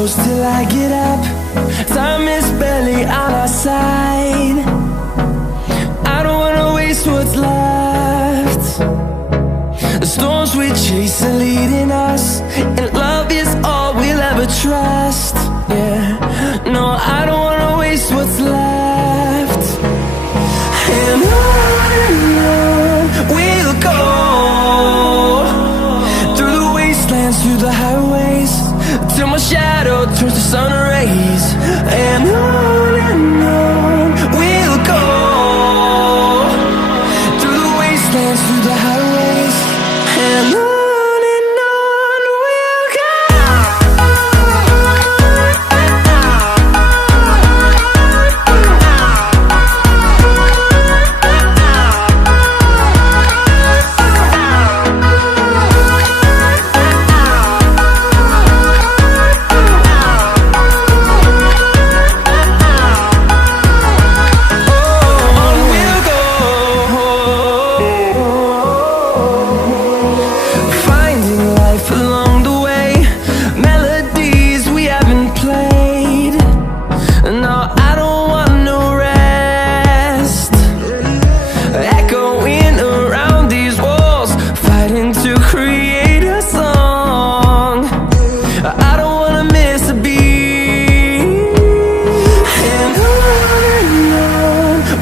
close till I get up. Time is barely on our side. I don't wanna waste what's left. The storms we chase are leading us, and love is all we'll ever trust. Yeah, no, I don't wanna waste what's left. And on we'll go, through the wastelands, through the highways, till my shadow turns to sun rays. And on we'll go, through the wastelands, through the highways, and on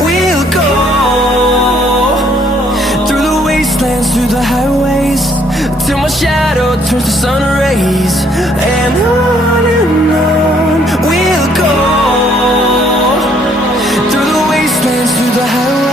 we'll go. Through the highways, till my shadow turns to sun rays. And on we'll go, through the wastelands, through the highways.